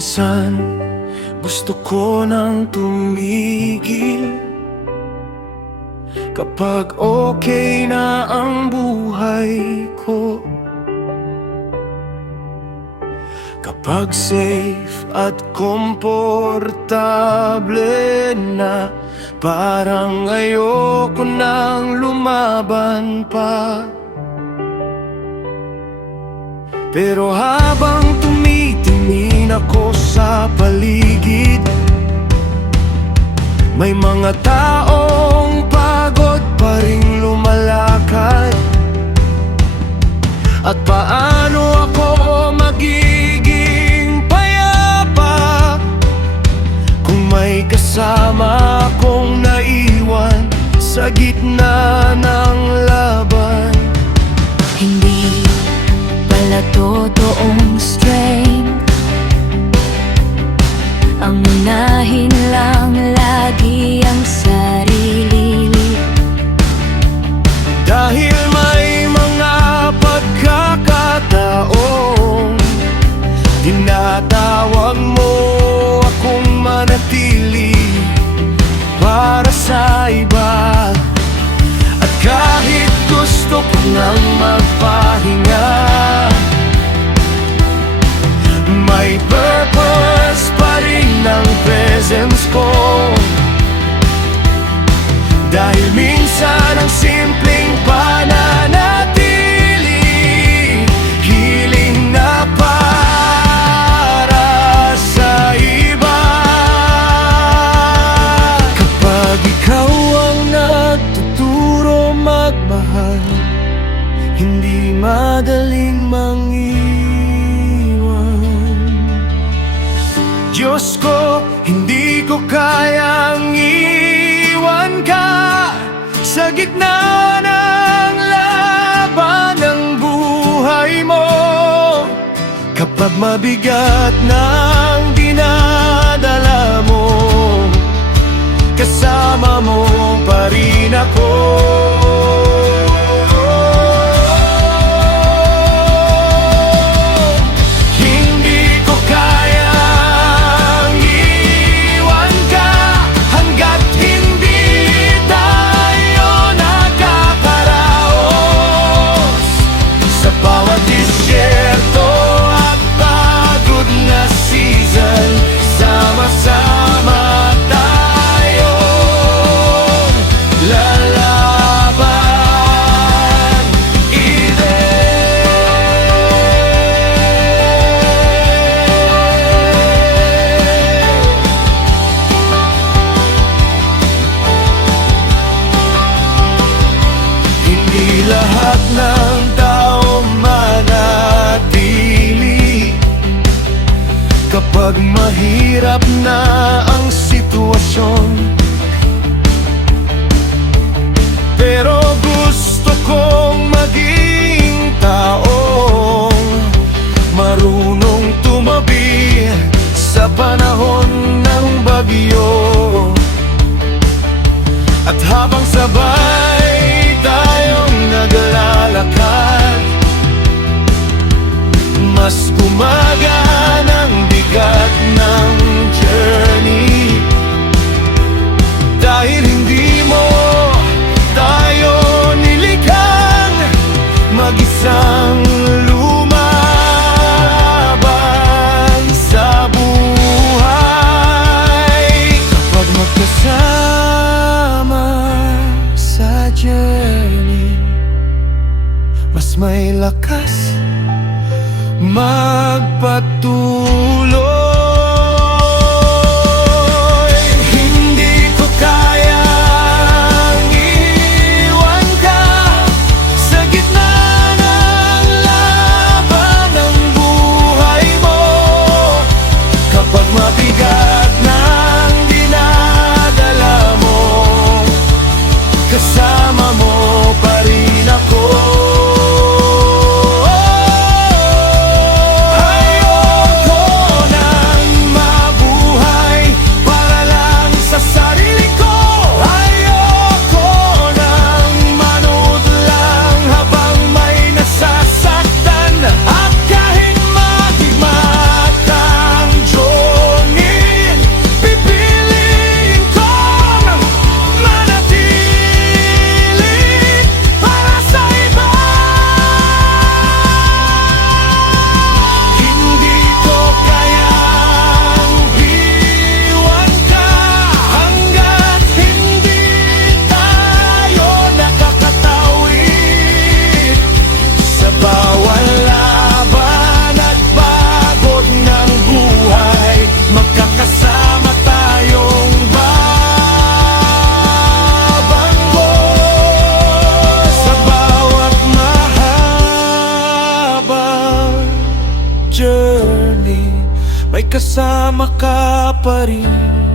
minsan gusto ko nang tumigil kapag okay na ang buhay ko, kapag safe at komportable na, parang ayoko nang lumaban pa. Pero habang tumitingin ako sa paligid, may mga taong pagod pa ring lumalakad. At paano ako magiging payapa kung may kasama akong naiwan sa gitna ng laban? Hindi pala totoong strength ang unahin lang lagi ang sarili. Dahil may mga pagkakataong tinatawag mo akong manatili para sa iba. At kahit gusto ko nang magpahinga, may purpose pa rin ang presence ko. Dahil minsan ang simpleng pananatili, hiling na para sa iba. Kapag ikaw ang nagtuturo magmahal, hindi madaling Diyos ko, hindi ko kayang iwan ka sa gitna ng laban ng buhay mo. Kapag mabigat ng dinadala mo, kasama mo pa rin ako. Lahat ng tao manatili kapag mahirap na ang sitwasyon. Pero gusto kong maging taong marunong tumabi sa panahon ng bagyo. At habang sabay tayong naglalakad, mas gumagaan ang bigat ng journey. Dahil hindi mo tayo nilikhang mag-isang lumaban sa buhay. Kapag magkasama sa journey, mas may lakas magpatuloy. Hindi ko kayang iwan ka sa gitna ng laban ng buhay mo. Kapag mabigat ng dinadala mo, kasama mo pa rin ako. Ayoko kasama ka pa rin.